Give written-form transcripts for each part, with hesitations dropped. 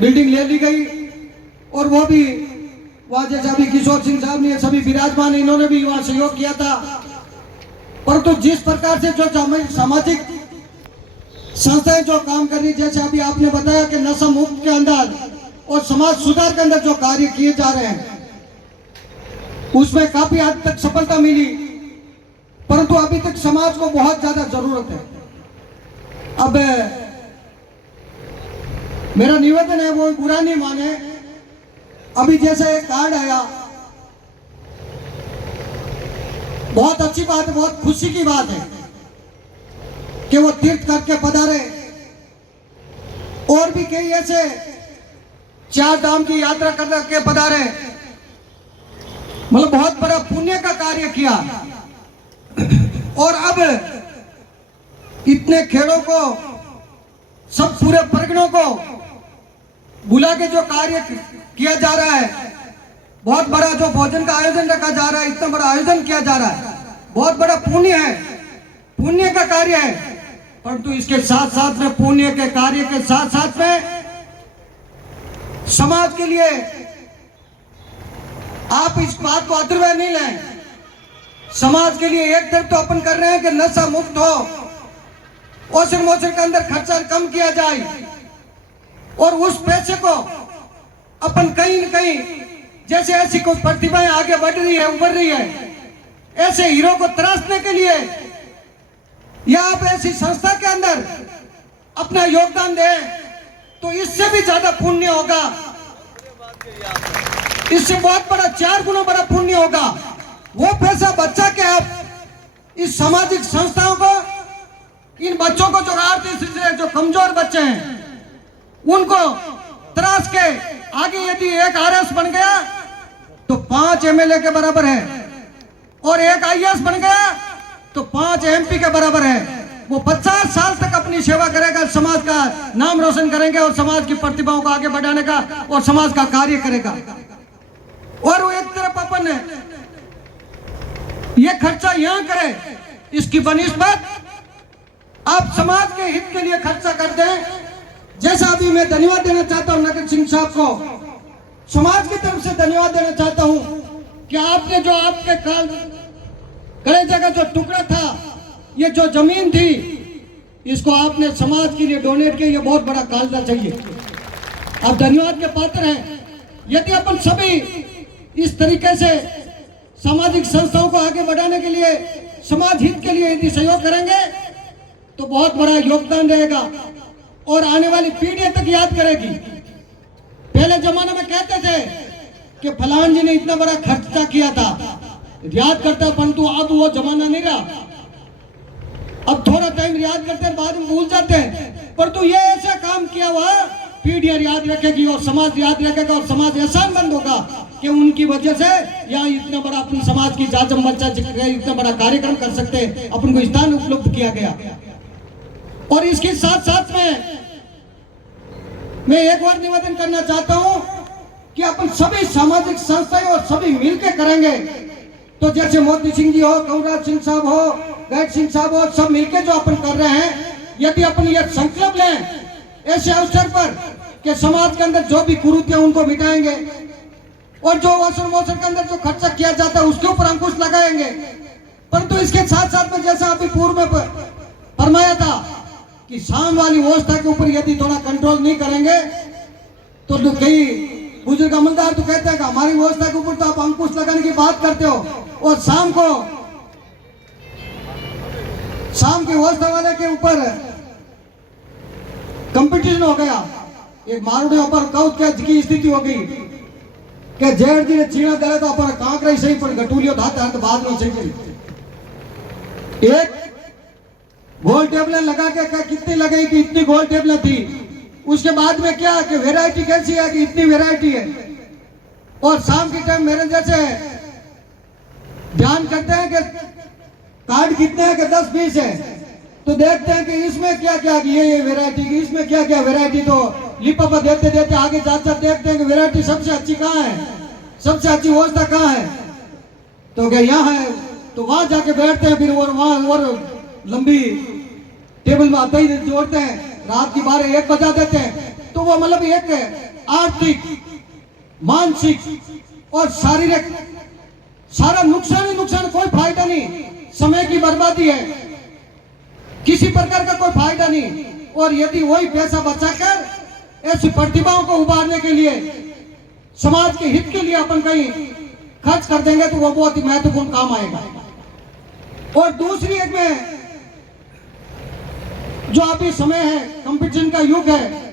Building ले ली गई और वो भी वहाँ जैसे अभी किशोर सिंह साहब ने सभी विराजमान, इन्होंने भी वहाँ सहयोग किया था। परंतु जिस प्रकार से जो सामाजिक संस्थाएं जो काम कर रही, जैसे अभी आपने बताया कि नशा मुक्त के अंदर और समाज सुधार के अंदर जो कार्य किए जा रहे हैं उसमें काफी हद तक सफलता मिली, परंतु अभी तक समाज को बहुत ज्यादा जरूरत है। अब मेरा निवेदन है, वो बुरा नहीं माने, अभी जैसे एक कार्ड आया, बहुत अच्छी बात है, बहुत खुशी की बात है कि वो तीर्थ करके पधारे और भी कई ऐसे 4 धाम की यात्रा करके पधारे, मतलब बहुत बड़ा पुण्य का कार्य किया। और अब इतने खेड़ों को, सब पूरे परगनों को बुला के जो कार्य किया जा रहा है, बहुत बड़ा जो भोजन का आयोजन रखा जा रहा है, इतना बड़ा आयोजन किया जा रहा है, बहुत बड़ा पुण्य है, पुण्य का कार्य है। परंतु इसके साथ साथ में, पुण्य के कार्य के साथ साथ में समाज के लिए आप इस बात को अधूरा नहीं लें। समाज के लिए एक तरफ तो अपन कर रहे हैं कि नशा मुक्त हो, ओसन मोसन के अंदर खर्चा कम किया जाए और उस पैसे को अपन कहीं न कहीं, जैसे ऐसी कोई प्रतिभाएं आगे बढ़ रही है, उभर रही है, ऐसे हीरो को तराशने के लिए या आप ऐसी संस्था के अंदर अपना योगदान दें तो इससे भी ज्यादा पुण्य होगा, इससे बहुत बड़ा 4 गुना बड़ा पुण्य होगा। वो पैसा बचा के आप इस सामाजिक संस्थाओं को, इन बच्चों को जो आर्थिक स्थिति से जो कमजोर बच्चे हैं उनको तराश के आगे, यदि एक आरएस बन गया तो 5 एमएलए के बराबर है और एक आईएएस बन गया तो 5 एमपी के बराबर है। वो 50 साल तक अपनी सेवा करेगा, समाज का नाम रोशन करेंगे और समाज की प्रतिभाओं को आगे बढ़ाने का और समाज का कार्य करेगा। और वो एक तरफ अपन ये खर्चा यहां करे, इसकी बनिस्बत आप समाज के हित के लिए खर्चा कर दें। जैसा अभी मैं धन्यवाद देना चाहता हूं नगर सिंह साहब को, समाज की तरफ से धन्यवाद देना चाहता हूं कि आपने जो आपके कलेजे का जो टुकड़ा था, ये जो जमीन थी, इसको आपने समाज के लिए डोनेट किया, ये बहुत बड़ा कालदा चाहिए, आप धन्यवाद के पात्र हैं। यदि अपन सभी इस तरीके से सामाजिक संस्थाओं को आगे बढ़ाने के लिए, समाज हित के लिए यदि सहयोग करेंगे तो बहुत बड़ा योगदान रहेगा और आने वाली पीढ़ियां तक याद करेगी। पहले जमाने में कहते थे कि फलान जी ने इतना बड़ा खर्चा किया था, याद करता, परंतु अब वो जमाना नहीं रहा। अब थोड़ा टाइम याद करते हैं, बाद में भूल जाते हैं, परंतु ये ऐसा काम किया हुआ पीढ़ियां याद रखेगी और समाज याद रखेगा और समाज एहसानमंद होगा कि उनकी वजह से यहाँ इतना बड़ा अपनी समाज की जाजम मंचा, इतना बड़ा कार्यक्रम कर सकते हैं, अपन को स्थान उपलब्ध किया गया। और इसके साथ साथ में मैं एक और निवेदन करना चाहता हूं कि अपन सभी सामाजिक संस्थाएं और सभी मिलकर करेंगे तो जैसे मोती सिंह जी हो, कंवरराज सिंह साहब हो, गैट सिंह साहब हो, सब मिलकर जो अपन कर रहे हैं, यदि अपन ये संकल्प लें ऐसे अवसर पर कि समाज के अंदर जो भी कुरीतियां उनको मिटाएंगे और जो वसूल मोसन के अंदर जो खर्चा किया जाता है उसके ऊपर अंकुश लगाएंगे। परंतु इसके साथ साथ में जैसा अभी पूर्व में फरमाया था कि शाम वाली व्यवस्था के ऊपर यदि थोड़ा कंट्रोल नहीं करेंगे तो कई बुजुर्ग अमलदार तो कहते हैं कि हमारी व्यवस्था के ऊपर तो आप अंकुश लगाने की बात करते हो और शाम की व्यवस्था वाले के ऊपर कंपटीशन हो गया। एक मारुड़े ऊपर कौत की स्थिति हो गई कि जेठ जी ने चीना दे तो अपन कांकरा सही पर गटूलियो धाता तो बाद में सही। एक गोल टेबलें लगा के कितनी लगेगी कि इतनी गोल टेबलें थी, उसके बाद में क्या कि वैरायटी कैसी है कि इतनी वैरायटी है। और शाम के टाइम मेरे जैसे ध्यान करते हैं कि कार्ड कितने हैं कि 10-20 है, तो देखते हैं कि इसमें क्या क्या ये वैरायटी की, इसमें क्या क्या वैरायटी, तो लिपापा देते देते आगे जाते देखते हैं कि वैरायटी सबसे अच्छी कहाँ है, सबसे अच्छी व्यवस्था कहाँ है, तो क्या यहाँ है, तो वहां जाके बैठते हैं। फिर वहां और लंबी टेबल में आते ही जोड़ते हैं, रात की 12-1 बजा देते हैं। तो वो मतलब एक आर्थिक, मानसिक और शारीरिक सारा नुकसान ही नुकसान, कोई फायदा नहीं, समय की बर्बादी है, किसी प्रकार का कोई फायदा नहीं। और यदि वही पैसा बचाकर ऐसी प्रतिभाओं को उभारने के लिए, समाज के हित के लिए अपन कहीं खर्च कर देंगे तो वो बहुत ही महत्वपूर्ण काम आएगा। और दूसरी एक में जो अभी समय है, कंपटीशन का युग है,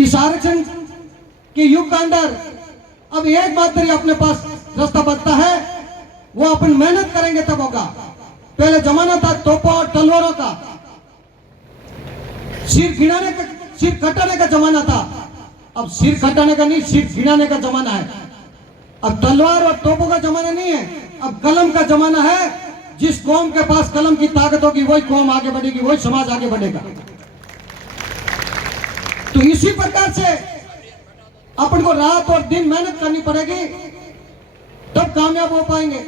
इस आरक्षण के युग के अंदर अब एक बात ही अपने पास रास्ता बचता है, वो अपन मेहनत करेंगे तब होगा। पहले जमाना था तोपों और तलवारों का, सिर कटाने का जमाना था। अब सिर कटाने का नहीं, सिर गिराने का जमाना है। अब तलवार और तोपों का जमाना नहीं है, अब कलम का जमाना है। जिस कौम के पास कलम की ताकत होगी वही कौम आगे बढ़ेगी, वही समाज आगे बढ़ेगा। तो इसी प्रकार से अपन को रात और दिन मेहनत करनी पड़ेगी, तब कामयाब हो पाएंगे।